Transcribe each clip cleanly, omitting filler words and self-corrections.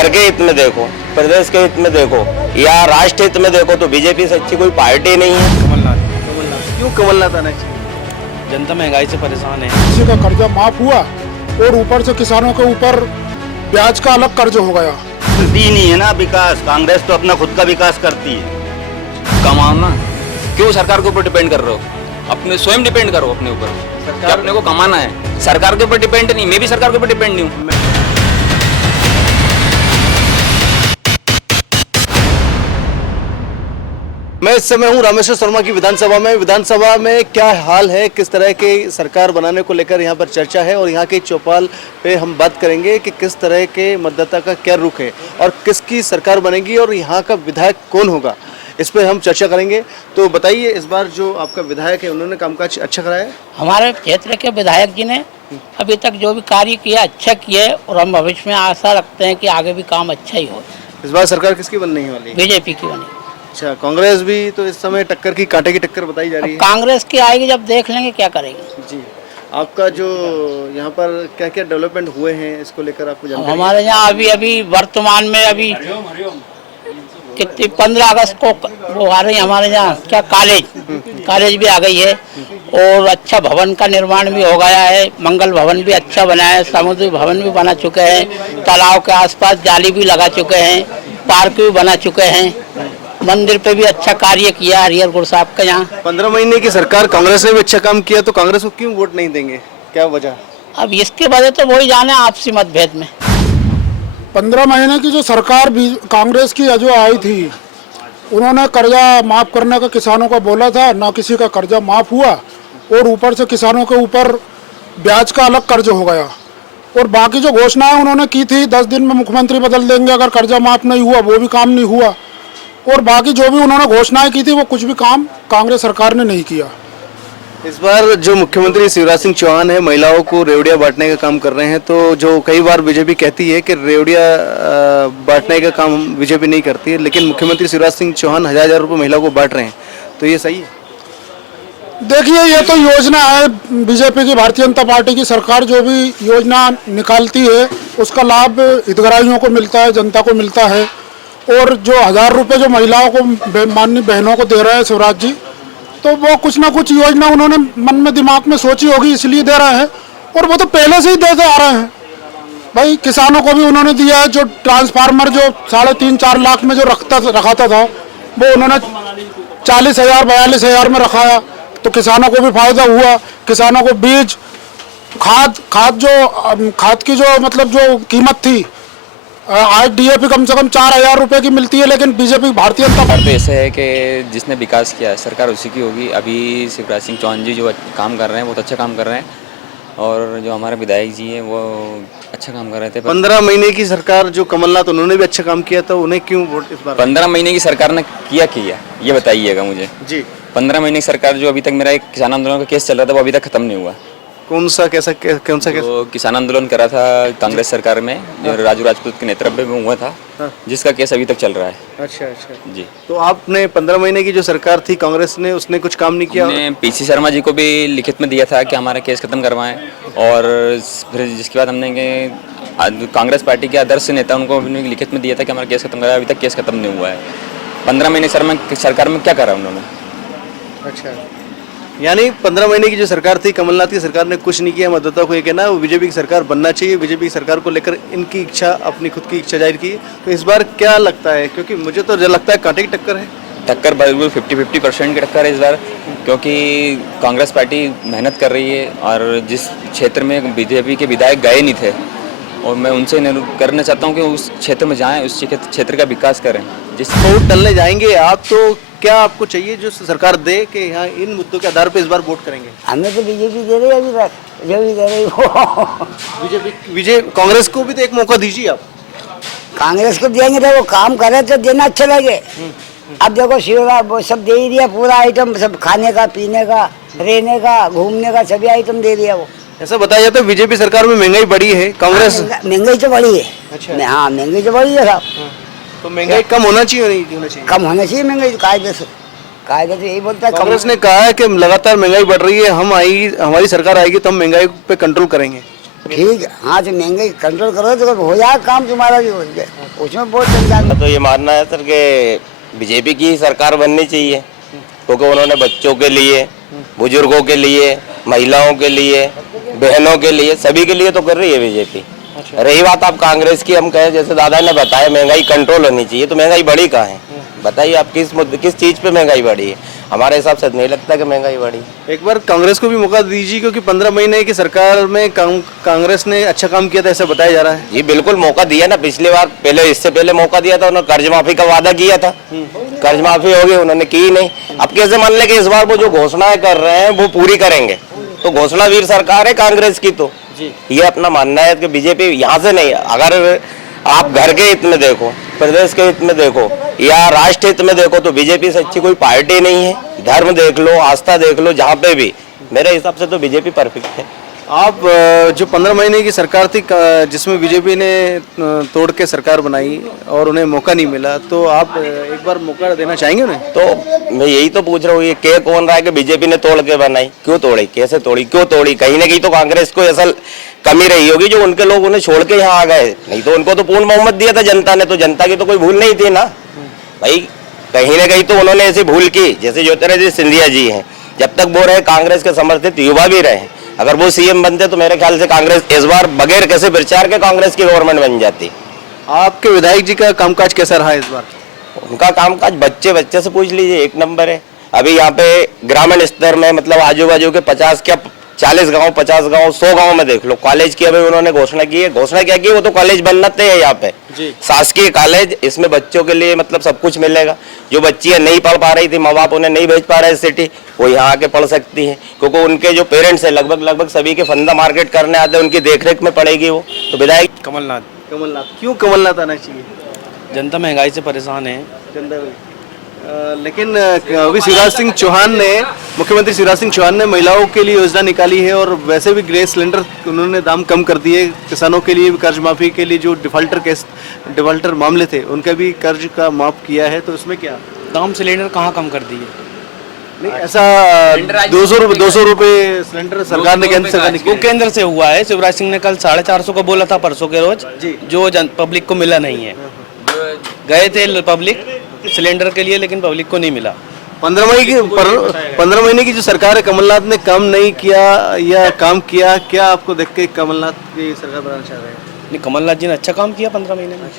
घर के हित में देखो, प्रदेश के हित में देखो या राष्ट्र हित में देखो तो बीजेपी से अच्छी कोई पार्टी नहीं है। कमलनाथ। क्यों कमलनाथ आना चाहिए? जनता महंगाई से परेशान है। किसी का कर्जा माफ हुआ और ऊपर से किसानों के ऊपर ब्याज का अलग कर्ज हो गया। दी नहीं है ना विकास, कांग्रेस तो अपना खुद का विकास करती है। कमाना क्यों सरकार के ऊपर डिपेंड कर रहे हो? अपने स्वयं डिपेंड करो अपने ऊपर, क्या अपने को कमाना है। सरकार के ऊपर डिपेंड नहीं, मैं भी सरकार के ऊपर डिपेंड नहीं हूँ। मैं इस समय हूँ रामेश्वर शर्मा की विधानसभा में क्या हाल है, किस तरह की सरकार बनाने को लेकर यहाँ पर चर्चा है और यहाँ के चौपाल पे हम बात करेंगे कि किस तरह के मतदाता का क्या रुख है और किसकी सरकार बनेगी और यहाँ का विधायक कौन होगा, इस पर हम चर्चा करेंगे। तो बताइए, इस बार जो आपका विधायक है उन्होंने कामकाज अच्छा कराया है? हमारे क्षेत्र के विधायक जी ने अभी तक जो भी कार्य किया अच्छा किया है और हम भविष्य में आशा रखते हैं कि आगे भी काम अच्छा ही हो। इस बार सरकार किसकी बनने वाली है? बीजेपी की बनी। अच्छा, कांग्रेस भी तो इस समय टक्कर की, कांटे की टक्कर बताई जा रही है। कांग्रेस की आएगी, जब देख लेंगे क्या करेगी। जी, आपका जो यहाँ पर क्या क्या डेवलपमेंट हुए हैं इसको लेकर आपको जानकारी? हमारे यहाँ अभी वर्तमान में अभी कितनी 15 अगस्त को वो आ रही है हमारे यहाँ क्या कॉलेज भी आ गई है और अच्छा भवन का निर्माण भी हो गया है। मंगल भवन भी अच्छा बना है, समुद्री भवन भी बना चुके हैं, तालाब के आसपास जाली भी लगा चुके हैं, पार्क भी बना चुके हैं, मंदिर पे भी अच्छा कार्य किया हरिहर गुड़ साहब का। यहाँ 15 महीने की सरकार, कांग्रेस ने भी अच्छा काम किया, तो कांग्रेस को क्यों वोट नहीं देंगे, क्या वजह? अब इसके वजह तो वही जाने आपसी मतभेद में। 15 महीने की जो सरकार भी कांग्रेस की जो आई थी, उन्होंने कर्जा माफ करने का किसानों को बोला था, ना किसी का कर्जा माफ हुआ और ऊपर से किसानों के ऊपर ब्याज का अलग कर्ज हो गया। और बाकी जो घोषणाएं उन्होंने की थी 10 दिन में मुख्यमंत्री बदल देंगे अगर कर्जा माफ नहीं हुआ, वो भी काम नहीं हुआ। और बाकी जो भी उन्होंने घोषणाएं की थी वो कुछ भी काम कांग्रेस सरकार ने नहीं किया। इस बार जो मुख्यमंत्री शिवराज सिंह चौहान है, महिलाओं को रेवड़िया बांटने का काम कर रहे हैं, तो जो कई बार बीजेपी कहती है कि रेवड़िया बांटने का काम बीजेपी नहीं करती है, लेकिन मुख्यमंत्री शिवराज सिंह चौहान 1000 रुपये महिलाओं को बांट रहे हैं, तो ये सही है? देखिए, ये तो योजना है बीजेपी की, भारतीय जनता पार्टी की सरकार जो भी योजना निकालती है उसका लाभ हितग्राहियों को मिलता है, जनता को मिलता है। और जो 1000 रुपये जो महिलाओं को, माननीय बहनों को दे रहे हैं शिवराज जी, तो वो कुछ ना कुछ योजना उन्होंने मन में दिमाग में सोची होगी, इसलिए दे रहे हैं। और वो तो पहले से ही देते आ रहे हैं भाई। किसानों को भी उन्होंने दिया है, जो ट्रांसफार्मर जो 3.5-4 लाख में जो रखाता था वो उन्होंने 40,000 42,000 में रखाया, तो किसानों को भी फायदा हुआ। किसानों को बीज, खाद की जो मतलब जो कीमत थी, आज DAP कम से कम 4000 रुपये की मिलती है, लेकिन बीजेपी भारतीय जनता पार्टी तो ऐसे है कि जिसने विकास किया है सरकार उसी की होगी। अभी शिवराज सिंह चौहान जी जो काम कर रहे हैं बहुत अच्छा काम कर रहे हैं और जो हमारे विधायक जी हैं वो अच्छा काम कर रहे थे। 15 महीने की सरकार जो कमलनाथ, उन्होंने भी अच्छा काम किया, तो उन्हें क्यों वोट इस बार? 15 महीने की सरकार ने किया ये बताइएगा मुझे जी। 15 महीने की सरकार, जो अभी तक मेरा एक किसान आंदोलन का केस चल रहा था वो अभी तक खत्म नहीं हुआ। कौन सा केस? तो किसान आंदोलन करा था कांग्रेस सरकार में, जो राजू राजपूत के नेतृत्व में हुआ था, जिसका केस अभी तक चल रहा है। अच्छा अच्छा जी। तो आपने 15 महीने की जो सरकार थी कांग्रेस ने, उसने कुछ काम नहीं किया? हमने PC शर्मा जी को भी लिखित में दिया था कि हमारा केस खत्म करवाएं, और फिर जिसके बाद हमने कांग्रेस पार्टी के आदर्श नेता उनको लिखित में दिया था कि हमारा केस खत्म कराया, अभी तक केस खत्म नहीं हुआ है। 15 महीने सरकार में क्या करा उन्होंने? अच्छा, यानी 15 महीने की जो सरकार थी कमलनाथ की सरकार ने कुछ नहीं किया। मतदाता को ये कहना है वो बीजेपी की सरकार बनना चाहिए, बीजेपी की सरकार को लेकर इनकी इच्छा, अपनी खुद की इच्छा जाहिर की। तो इस बार क्या लगता है, क्योंकि मुझे तो लगता है कांटे की टक्कर है। टक्कर बिल्कुल 50-50% की टक्कर है इस बार, क्योंकि कांग्रेस पार्टी मेहनत कर रही है और जिस क्षेत्र में बीजेपी के विधायक गए नहीं थे, और मैं उनसे करना चाहता हूँ कि उस क्षेत्र में जाएं, उस क्षेत्र का विकास करें। जिस वोट डालने जाएंगे आप, तो क्या आपको चाहिए जो सरकार दे कि यहाँ इन मुद्दों के आधार पर इस बार वोट करेंगे? हमें तो बीजेपी दे रही है अभी तक, जो भी दे रही हो। विजय कांग्रेस को भी तो एक मौका दीजिए आप। कांग्रेस को देंगे तो वो काम करे तो देना अच्छा लगे। अब देखो शिवराज वो सब दे ही दिया, पूरा आइटम, सब खाने का, पीने का, रहने का, घूमने का सभी आइटम दे दिया वो। ऐसा बताया जाता है बीजेपी सरकार में महंगाई बढ़ी है, कांग्रेस महंगाई तो बढ़ी है। अच्छा। हाँ, महंगाई तो बढ़ी है साहब। तो महंगाई कम होना चाहिए, नहीं होना चाहिए? कम होना चाहिए महंगाई, कायदे से यही बोलता है। कांग्रेस ने कहा है कि लगातार महंगाई बढ़ रही है, हमारी सरकार आएगी तो हम महंगाई पे कंट्रोल करेंगे। ठीक हाँ से महंगाई कंट्रोल करो तो हो जाए काम तुम्हारा भी हो जाए, उसमें बहुत टेंशन। तो ये मानना है सर कि बीजेपी की सरकार बननी चाहिए, क्योंकि उन्होंने बच्चों के लिए, बुजुर्गों के लिए, महिलाओं के लिए, बहनों के लिए, सभी के लिए तो कर रही है बीजेपी। रही बात आप कांग्रेस की, हम कहें जैसे दादा ने बताया महंगाई कंट्रोल होनी चाहिए, तो महंगाई बढ़ी कहाँ है? बताइए आप किस चीज पे महंगाई बढ़ी है? हमारे हिसाब से नहीं लगता कि महंगाई बढ़ी। एक बार कांग्रेस को भी मौका दीजिए, क्योंकि 15 महीने की सरकार में कांग्रेस ने अच्छा काम किया था, ऐसा बताया जा रहा है। जी बिल्कुल मौका दिया ना, पिछली बार इससे पहले मौका दिया था, उन्होंने कर्ज माफी का वादा किया था, कर्ज माफी हो गई, उन्होंने की नहीं। अब कैसे मान ले कि इस बार वो जो घोषणाएं कर रहे हैं वो पूरी करेंगे? तो घोषणा वीर सरकार है कांग्रेस की। तो ये अपना मानना है कि बीजेपी यहाँ से नहीं, अगर आप घर के हित में देखो, प्रदेश के हित में देखो या राष्ट्र हित में देखो, तो बीजेपी से अच्छी कोई पार्टी नहीं है। धर्म देख लो, आस्था देख लो, जहाँ पे भी, मेरे हिसाब से तो बीजेपी परफेक्ट है। आप जो 15 महीने की सरकार थी जिसमें बीजेपी ने तोड़ के सरकार बनाई और उन्हें मौका नहीं मिला, तो आप एक बार मौका देना चाहेंगे उन्हें? तो मैं यही तो पूछ रहा हूँ, ये कह कौन रहा है कि बीजेपी ने तोड़ के बनाई? क्यों तोड़ी, कैसे तोड़ी, क्यों तोड़ी? कहीं ना कहीं तो कांग्रेस को असल कमी रही होगी जो उनके लोग उन्हें छोड़ के यहाँ आ गए, नहीं तो उनको तो पूर्ण बहुमत दिया था जनता ने, तो जनता की तो कोई भूल नहीं थी ना भाई। कहीं ना कहीं तो उन्होंने ऐसी भूल की, जैसे ज्योतिरादित्य सिंधिया जी हैं, जब तक वो रहे कांग्रेस के समर्थित युवा भी रहे, अगर वो सीएम बनते तो मेरे ख्याल से कांग्रेस इस बार बगैर कैसे प्रचार के कांग्रेस की गवर्नमेंट बन जाती। आपके विधायक जी का कामकाज कैसा रहा इस बार? उनका कामकाज बच्चे से पूछ लीजिए, एक नंबर है। अभी यहाँ पे ग्रामीण स्तर में मतलब आजू बाजू के 50 क्या 40 गांव, 50 गांव, 100 गांव में देख लो, कॉलेज की अभी उन्होंने घोषणा की है। घोषणा क्या की? वो तो कॉलेज बनना तय है यहाँ पे, शासकीय कॉलेज। इसमें बच्चों के लिए मतलब सब कुछ मिलेगा। जो बच्चियां नहीं पढ़ पा रही थी, माँ बाप उन्हें नहीं भेज पा रहे सिटी, वो यहाँ आके पढ़ सकती है, क्योंकि उनके जो पेरेंट्स है लगभग सभी के फंदा मार्केट करने आते हैं, उनकी देखरेख में पड़ेगी वो। तो विधायक कमलनाथ। क्यों कमलनाथ आना चाहिए? जनता महंगाई से परेशान है। लेकिन अभी शिवराज सिंह चौहान ने, मुख्यमंत्री शिवराज सिंह चौहान ने महिलाओं के लिए योजना निकाली है और वैसे भी गैस सिलेंडर उन्होंने दाम कम कर दिए। किसानों के लिए भी कर्ज माफी के लिए जो डिफॉल्टर मामले थे उनका भी कर्ज का माफ किया है, तो उसमें क्या दाम सिलेंडर कहाँ कम कर दिए? नहीं ऐसा 200 रुपए सिलेंडर सरकार ने, केंद्र सरकार ने, वो केंद्र से हुआ है। शिवराज सिंह ने कल 450 का बोला था परसों के रोज, जो पब्लिक को मिला नहीं है। गए थे पब्लिक सिलेंडर के लिए, लेकिन पब्लिक को नहीं मिला। 15 महीने की जो सरकार है, कमलनाथ ने काम नहीं किया या काम किया? क्या आपको देख के कमलनाथ की सरकार बनाना चाह रहे हैं? नहीं, कमलनाथ जी ने अच्छा काम किया 15 महीने में।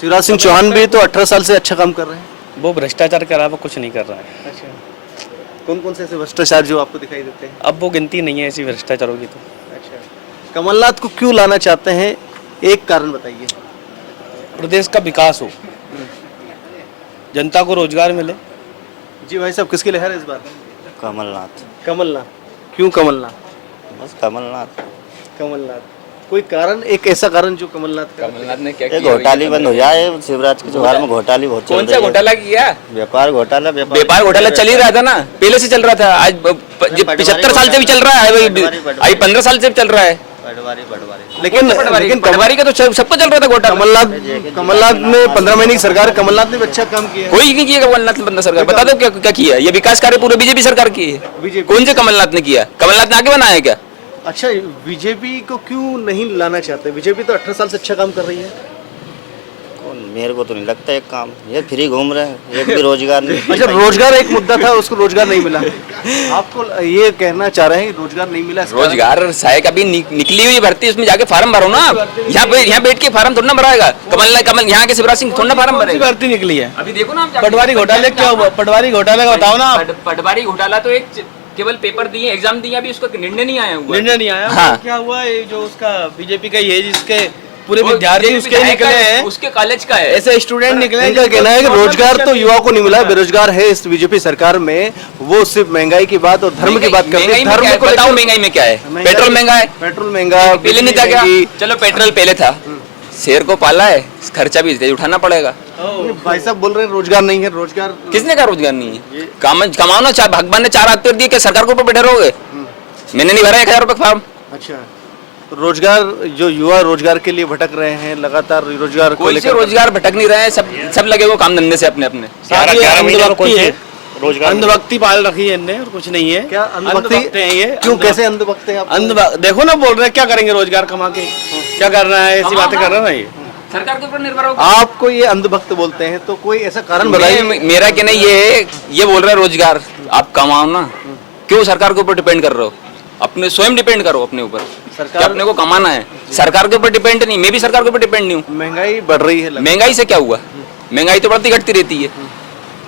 शिवराज सिंह चौहान भी तो 18 साल से अच्छा काम कर रहे हैं। वो भ्रष्टाचार के अलावा कुछ नहीं कर रहा है। अच्छा, कौन कौन से ऐसे भ्रष्टाचार जो आपको दिखाई देते हैं? अब वो गिनती नहीं है ऐसी भ्रष्टाचारों की। तो अच्छा, कमलनाथ को क्यों लाना चाहते हैं, एक कारण बताइए। प्रदेश का विकास हो, जनता को रोजगार मिले। जी भाई साहब, किसकी लहर है इस बार? कमलनाथ। कमलनाथ। क्यों कमलनाथ? बस कमलनाथ। कमलनाथ। कोई कारण, एक ऐसा कारण जो कमलनाथ ने क्या ये घोटाले बंद हो जाए। शिवराज के जोहार में घोटाले बहुत चल रहे हैं। कौन सा घोटाला किया? व्यापार घोटाला चल ही रहा था ना, पहले से चल रहा था। आज 75 साल से भी चल रहा है, अभी 15 साल से भी चल रहा है। लेकिन पटवारी का तो सबको चल रहा था घोटाला। कमलनाथ ने 15 महीने की सरकार, कमलनाथ ने भी अच्छा काम किया। कोई नहीं किया कमलनाथ ने सरकार। बता दो क्या किया? ये विकास कार्य पूरे बीजेपी सरकार की है। कौन से कमलनाथ ने किया? कमलनाथ ने आगे बनाया क्या? अच्छा, बीजेपी को क्यों नहीं लाना चाहते? बीजेपी तो 18 साल से अच्छा काम कर रही है। मेरे को तो नहीं लगता एक काम, ये फ्री घूम रहे हैं, एक भी रोजगार नहीं। अच्छा, रोजगार एक मुद्दा था, उसको रोजगार नहीं मिला। आपको ये कहना चाह रहे हैं कि रोजगार नहीं मिला? रोजगार सहायक अभी निकली हुई भर्ती, उसमें जाके फार्म भरो ना। यहाँ बैठ के फार्म थोड़ा ना भराएगा। कमल यहाँ के शिवराज सिंह थोड़ा फार्म भरेगा। भर्ती निकली है अभी देखो ना, पटवारी घोटाले क्या हुआ? पटवारी घोटाले का बताओ ना। पटवारी घोटाला तो एक केवल पेपर दिए, एग्जाम दिए, अभी उसका निर्णय नहीं आया हुआ। निर्णय नहीं आया। हाँ। क्या हुआ? ये जो उसका बीजेपी का ये जिसके पूरे विद्यार्थी उसके निकले हैं, उसके कॉलेज का है, ऐसे स्टूडेंट निकले। इनका कहना है कि रोजगार तो युवा को नहीं मिला, बेरोजगार है इस बीजेपी सरकार में। वो सिर्फ महंगाई की बात और धर्म की बात करते हैं। धर्म को बताओ महंगाई में क्या है? पेट्रोल महंगा है। पेट्रोल महंगा पहले नहीं था क्या? चलो पेट्रोल पहले था, शेर को पाला है, खर्चा भी उठाना पड़ेगा। भाई साहब बोल रहे हैं रोजगार नहीं है। रोजगार किसने कहा रोजगार नहीं है? कमाओ ना, भगवान ने 4 हाथ पैर दिए, क्या सरकार के ऊपर बैठे रहोगे? मैंने नहीं भरा 1000 रुपए फॉर्म। अच्छा, रोजगार, जो युवा रोजगार के लिए भटक रहे हैं लगातार, रोजगार को कोई से रोजगार भटक नहीं रहे हैं, सब लगे वो काम धंधे से अपने अपने। रोजगार अंधभक्ति पाल रखी है इनने और कुछ नहीं है। क्या अंधभक्ति हैं ये? क्यों, कैसे अंधभक्त हैं आप? देखो ना, बोल रहे हैं क्या करेंगे रोजगार कमा के, क्या करना है, ऐसी बातें कर रहे हैं ना ये। सरकार के ऊपर निर्भर होगा। आपको ये अंधभक्त बोलते हैं तो कोई ऐसा कारण बताइए। मेरा कहना ये बोल रहा है रोजगार आप कमाओ ना, क्यों सरकार के ऊपर डिपेंड कर रहे हो? अपने स्वयं डिपेंड करो अपने ऊपर, सरकार अपने को कमाना है, सरकार के ऊपर डिपेंड नहीं। मैं भी सरकार के ऊपर डिपेंड नहीं हूँ। महंगाई बढ़ रही है, महंगाई से क्या हुआ? महंगाई तो बढ़ती घटती रहती है,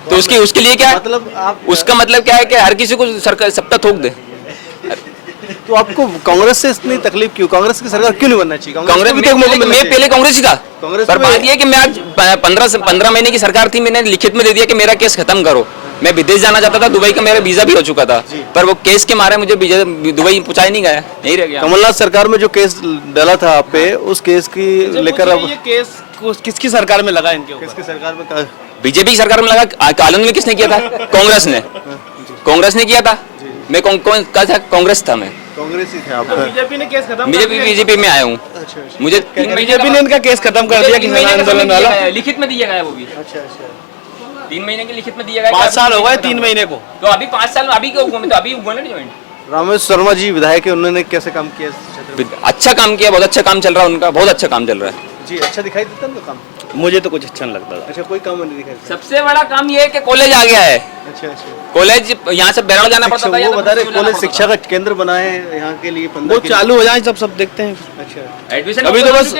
तो उसके लिए क्या है? मतलब आप उसका मतलब क्या है कि हर किसी को सरकार सप्ताह थोक दे। तो आपको कांग्रेस से इतनी तकलीफ क्यों? कांग्रेस की सरकार क्यों नहीं बनना चाहिए? कांग्रेस को भी तो एक मौका मिलना मैं चाहिए। पहले कांग्रेस ही था, कांग्रेस पर में- बात ये है कि मैं आज 15 महीने की सरकार थी, मैंने लिखित में दे दिया कि मेरा केस खत्म करो। मैं विदेश जाना चाहता था, दुबई का मेरा वीजा भी हो चुका था, पर वो केस के मारे मुझे दुबई पहुंचाई नहीं गया, यही रह गया। कमलनाथ सरकार में जो केस डाला था आप पे, उस केस की लेकर अब ये केस किसकी सरकार में लगा इनके ऊपर? किसकी सरकार में का- बीजेपी की सरकार में लगा। कानून में किसने किया था? कांग्रेस ने किया था। मैं कौन था? कांग्रेस था मैं। कांग्रेस ही थे आप। बीजेपी ने केस खत्म बीजेपी में आया हूँ। मुझे बीजेपी ने इनका केस खत्म कर दिया किसान आंदोलन वाला। लिखित में दिया गया वो भी। अच्छा अच्छा। 3 महीने के लिखित में दिया गया। 5 साल हो गए 3 महीने को। तो अभी 5 साल अभी क्यों हुआ? मैं तो अभी हुआ ना ज्वाइन। रामेश शर्मा जी विधायक है, उन्होंने कैसे काम किया इस क्षेत्र में? अच्छा काम किया, बहुत अच्छा काम चल रहा है उनका, बहुत अच्छा काम चल रहा है। जी, अच्छा दिखाई देता है उनका काम? मुझे तो कुछ अच्छा नहीं लगता था। अच्छा, कोई काम नहीं दिखाई देता? सबसे बड़ा काम ये है कि कॉलेज आ गया है। अच्छा अच्छा। कॉलेज यहाँ से बैराड़ जाना पड़ता था, वो बता रहे कॉलेज शिक्षा का केंद्र बना है यहाँ के लिए 15 वो के- चालू हो जाए सब देखते हैं। अच्छा। एडमिशन अभी तो बस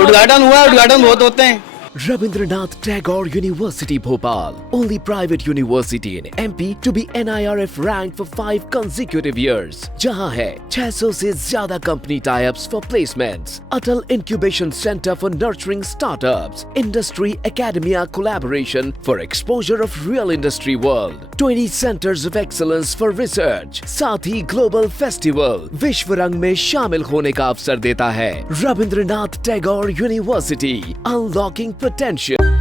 उद्घाटन हुआ, उद्घाटन बहुत होते हैं। Rabindranath Tagore University Bhopal, only private university in MP to be NIRF ranked for 5 consecutive years. जहां है 600 से ज्यादा company tie-ups for placements, Atal Incubation Center for nurturing startups, Industry Academia collaboration for exposure of real industry world, 20 centers of excellence for research, साथ ही global festival विश्व रंग में शामिल होने का अवसर देता है। Rabindranath Tagore University, unlocking potential.